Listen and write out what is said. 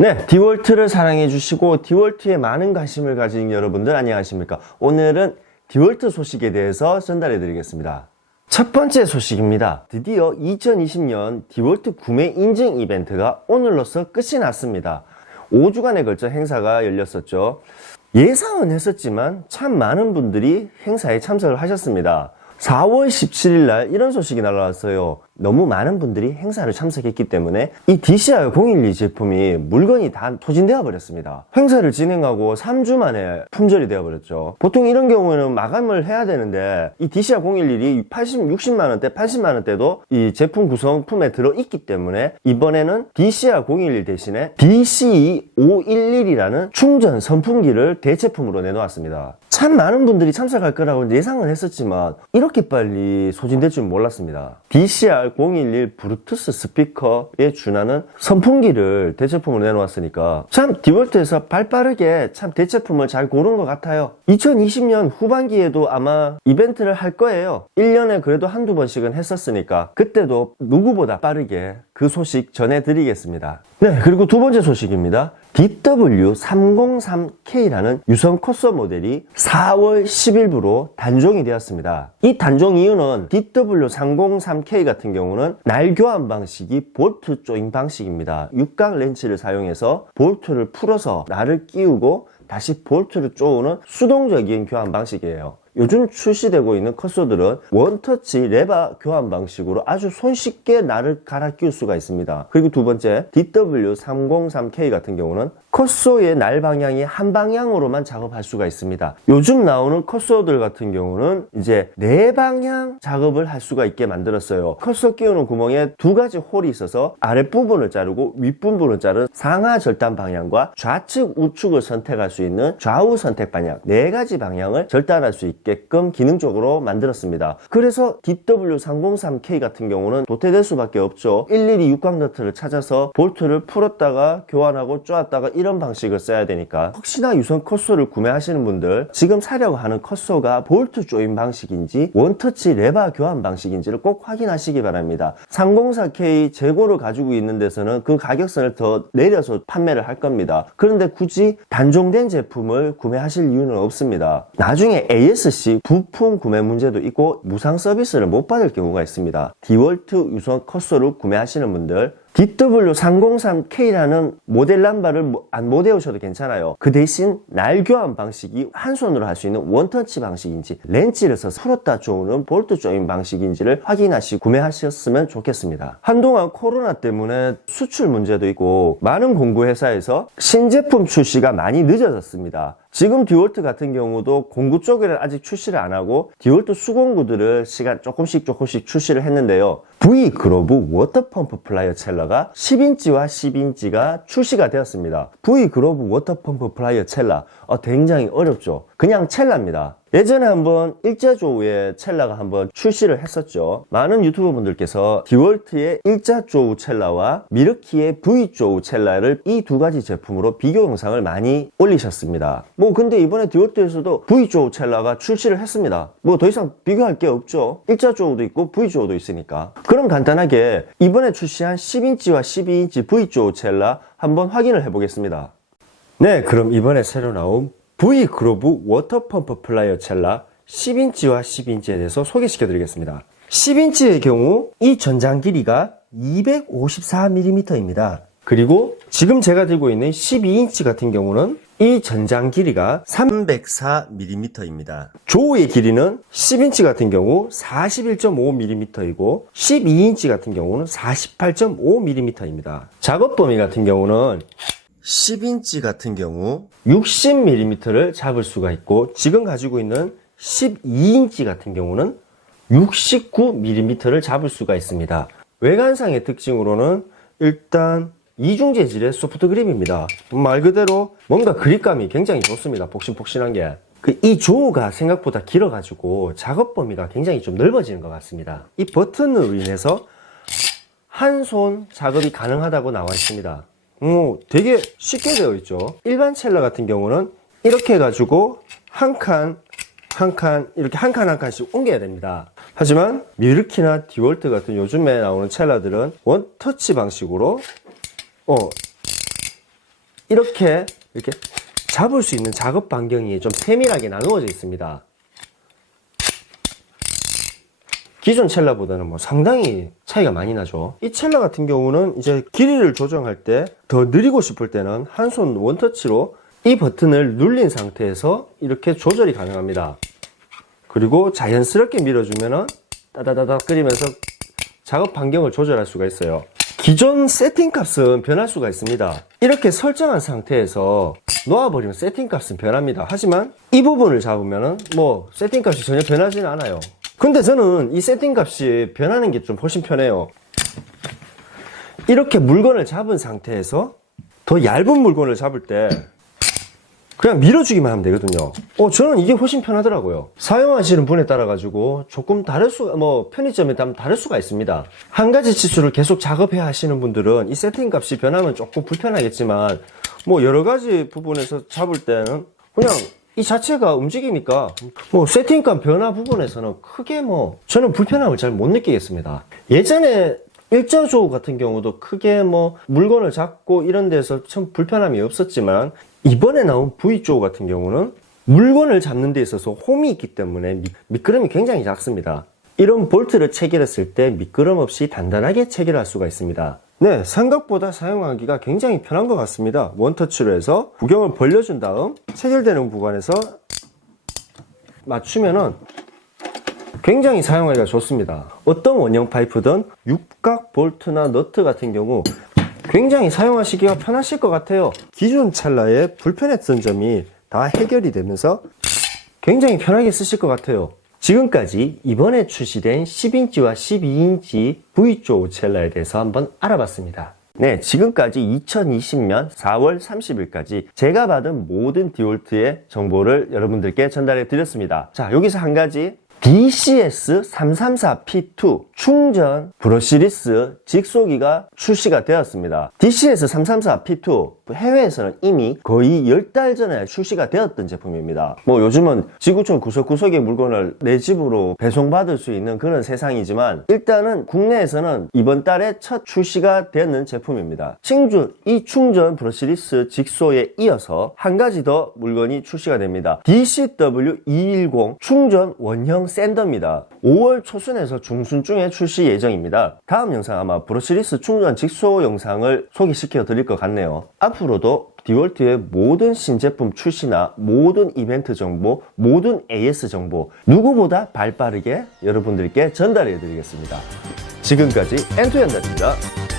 네, 디월트를 사랑해 주시고 디월트에 많은 관심을 가진 여러분들 안녕하십니까? 오늘은 디월트 소식에 대해서 전달해 드리겠습니다. 첫 번째 소식입니다. 드디어 2020년 디월트 구매 인증 이벤트가 오늘로서 끝이 났습니다. 5주간에 걸쳐 행사가 열렸었죠. 예상은 했었지만 참 많은 분들이 행사에 참석을 하셨습니다. 4월 17일 날 이런 소식이 날라왔어요. 너무 많은 분들이 행사를 참석했기 때문에 이 DCR 012 제품이 물건이 다 소진되어 버렸습니다. 행사를 진행하고 3주 만에 품절이 되어 버렸죠. 보통 이런 경우에는 마감을 해야 되는데 이 DCR 011이 80, 60만 원대, 80만 원대도 이 제품 구성품에 들어 있기 때문에 이번에는 DCR 011 대신에 DC 511이라는 충전 선풍기를 대체품으로 내놓았습니다. 참 많은 분들이 참석할 거라고 예상은 했었지만 이렇게 빨리 소진될 줄 몰랐습니다. DCR 011 블루투스 스피커에 준하는 선풍기를 대체품으로 내놓았으니까 참 디월트에서 발빠르게 참 대체품을 잘 고른 것 같아요. 2020년 후반기에도 아마 이벤트를 할 거예요. 1년에 그래도 한두 번씩은 했었으니까 그때도 누구보다 빠르게 그 소식 전해드리겠습니다. 네, 그리고 두 번째 소식입니다. DW303K라는 유선 컷서 모델이 4월 10일부로 단종이 되었습니다. 이 단종 이유는 DW303K 같은 경우는 날 교환 방식이 볼트 조인 방식입니다. 육각 렌치를 사용해서 볼트를 풀어서 날을 끼우고 다시 볼트를 쪼우는 수동적인 교환 방식이에요. 요즘 출시되고 있는 컷소들은 원터치 레바 교환 방식으로 아주 손쉽게 날을 갈아 끼울 수가 있습니다. 그리고 두 번째 DW303K 같은 경우는 컷소의 날 방향이 한 방향으로만 작업할 수가 있습니다. 요즘 나오는 컷소들 같은 경우는 이제 네 방향 작업을 할 수가 있게 만들었어요. 컷소 끼우는 구멍에 두 가지 홀이 있어서 아랫부분을 자르고 윗부분을 자른 상하 절단 방향과 좌측 우측을 선택할 수 있는 좌우 선택 방향 네 가지 방향을 절단할 수 있게끔 기능적으로 만들었습니다. 그래서 DW303K 같은 경우는 도태될 수밖에 없죠. 일일이 육각 너트를 찾아서 볼트를 풀었다가 교환하고 쪼았다가 이런 방식을 써야 되니까 혹시나 유선 컷소를 구매하시는 분들 지금 사려고 하는 컷소가 볼트 조인 방식인지 원터치 레바 교환 방식인지를 꼭 확인하시기 바랍니다. 304K 재고를 가지고 있는 데서는 그 가격선을 더 내려서 판매를 할 겁니다. 그런데 굳이 단종된 제품을 구매하실 이유는 없습니다. 나중에 ASC 부품 구매 문제도 있고 무상 서비스를 못 받을 경우가 있습니다. 디월트 유선 컷소를 구매하시는 분들 DW303K라는 모델 남바를 안 못 외우셔도 괜찮아요. 그 대신 날 교환 방식이 한 손으로 할 수 있는 원터치 방식인지 렌치를 써서 풀었다 조우는 볼트 조인 방식인지를 확인하시고 구매하셨으면 좋겠습니다. 한동안 코로나 때문에 수출 문제도 있고 많은 공구 회사에서 신제품 출시가 많이 늦어졌습니다. 지금 디월트 같은 경우도 공구 쪽에는 아직 출시를 안 하고 디월트 수공구들을 시간 조금씩 조금씩 출시를 했는데요. V 그로브 워터펌프 플라이어 첼러가 10인치와 12인치가 출시가 되었습니다. V 그로브 워터펌프 플라이어 첼러 어, 굉장히 어렵죠. 그냥 첼라입니다. 예전에 한번 일자조우의 첼라가 한번 출시를 했었죠. 많은 유튜버 분들께서 디월트의 일자조우 첼라와 미르키의 V조우 첼라를 이 두 가지 제품으로 비교 영상을 많이 올리셨습니다. 뭐 근데 이번에 디월트에서도 V조우 첼라가 출시를 했습니다. 뭐 더 이상 비교할 게 없죠. 일자조우도 있고 V조우도 있으니까. 그럼 간단하게 이번에 출시한 10인치와 12인치 V조우 첼라 한번 확인을 해보겠습니다. 네, 그럼 이번에 새로 나온 V 그로브 워터펌프 플라이어 첼라 10인치와 12인치에 대해서 소개시켜 드리겠습니다. 10인치의 경우 이 전장 길이가 254mm입니다. 그리고 지금 제가 들고 있는 12인치 같은 경우는 이 전장 길이가 304mm입니다. 조우의 길이는 10인치 같은 경우 41.5mm이고 12인치 같은 경우는 48.5mm입니다. 작업 범위 같은 경우는 10인치 같은 경우 60mm를 잡을 수가 있고 지금 가지고 있는 12인치 같은 경우는 69mm를 잡을 수가 있습니다. 외관상의 특징으로는 일단 이중 재질의 소프트 그립입니다. 말 그대로 뭔가 그립감이 굉장히 좋습니다. 폭신폭신한 게. 그 이 조우가 생각보다 길어 가지고 작업 범위가 굉장히 좀 넓어지는 것 같습니다. 이 버튼으로 인해서 한 손 작업이 가능하다고 나와 있습니다. 어, 되게 쉽게 되어 있죠. 일반 첼러 같은 경우는 이렇게 해가지고 한 칸, 한 칸, 이렇게 한 칸 한 칸씩 옮겨야 됩니다. 하지만 미르키나 디월트 같은 요즘에 나오는 첼러들은 원터치 방식으로 어, 이렇게 이렇게 잡을 수 있는 작업 반경이 좀 세밀하게 나누어져 있습니다. 기존 첼라보다는 뭐 상당히 차이가 많이 나죠. 이 첼라 같은 경우는 이제 길이를 조정할 때 더 느리고 싶을 때는 한 손 원터치로 이 버튼을 눌린 상태에서 이렇게 조절이 가능합니다. 그리고 자연스럽게 밀어주면은 따다다닥 끓이면서 작업 반경을 조절할 수가 있어요. 기존 세팅 값은 변할 수가 있습니다. 이렇게 설정한 상태에서 놓아버리면 세팅 값은 변합니다. 하지만 이 부분을 잡으면은 뭐 세팅 값이 전혀 변하지는 않아요. 근데 저는 이 세팅 값이 변하는 게 좀 훨씬 편해요. 이렇게 물건을 잡은 상태에서 더 얇은 물건을 잡을 때 그냥 밀어주기만 하면 되거든요. 어, 저는 이게 훨씬 편하더라고요. 사용하시는 분에 따라 가지고 조금 다를 수, 뭐, 편의점에 따라 다를 수가 있습니다. 한 가지 치수를 계속 작업해야 하시는 분들은 이 세팅 값이 변하면 조금 불편하겠지만, 뭐, 여러 가지 부분에서 잡을 때는 그냥 이 자체가 움직이니까 뭐 세팅감 변화 부분에서는 크게 뭐 저는 불편함을 잘 못 느끼겠습니다. 예전에 일자조 같은 경우도 크게 뭐 물건을 잡고 이런 데서 참 불편함이 없었지만 이번에 나온 V조 같은 경우는 물건을 잡는 데 있어서 홈이 있기 때문에 미, 미끄럼이 굉장히 작습니다. 이런 볼트를 체결했을 때 미끄럼 없이 단단하게 체결할 수가 있습니다. 네, 생각보다 사용하기가 굉장히 편한 것 같습니다. 원터치로 해서 구경을 벌려준 다음 체결되는 구간에서 맞추면은 굉장히 사용하기가 좋습니다. 어떤 원형 파이프든 육각 볼트나 너트 같은 경우 굉장히 사용하시기가 편하실 것 같아요. 기존 찰나에 불편했던 점이 다 해결이 되면서 굉장히 편하게 쓰실 것 같아요. 지금까지 이번에 출시된 10인치와 12인치 V조 첼라에 대해서 한번 알아봤습니다. 네, 지금까지 2020년 4월 30일까지 제가 받은 모든 디올트의 정보를 여러분들께 전달해 드렸습니다. 자, 여기서 한 가지 DCS334P2 충전 브러시리스 직소기가 출시가 되었습니다. DCS334P2 해외에서는 이미 거의 10달 전에 출시가 되었던 제품입니다. 뭐 요즘은 지구촌 구석구석의 물건을 내 집으로 배송받을 수 있는 그런 세상이지만 일단은 국내에서는 이번 달에 첫 출시가 되는 제품입니다. 충전, 이 충전 브러시리스 직소에 이어서 한 가지 더 물건이 출시가 됩니다. DCW210 충전 원형 샌더입니다. 5월 초순에서 중순쯤에 출시 예정입니다. 다음 영상 아마 브러시리스 충전 직소 영상을 소개시켜 드릴 것 같네요. 앞으로도 디월트의 모든 신제품 출시나 모든 이벤트 정보, 모든 AS 정보 누구보다 발빠르게 여러분들께 전달해 드리겠습니다. 지금까지 엔투엔더입니다.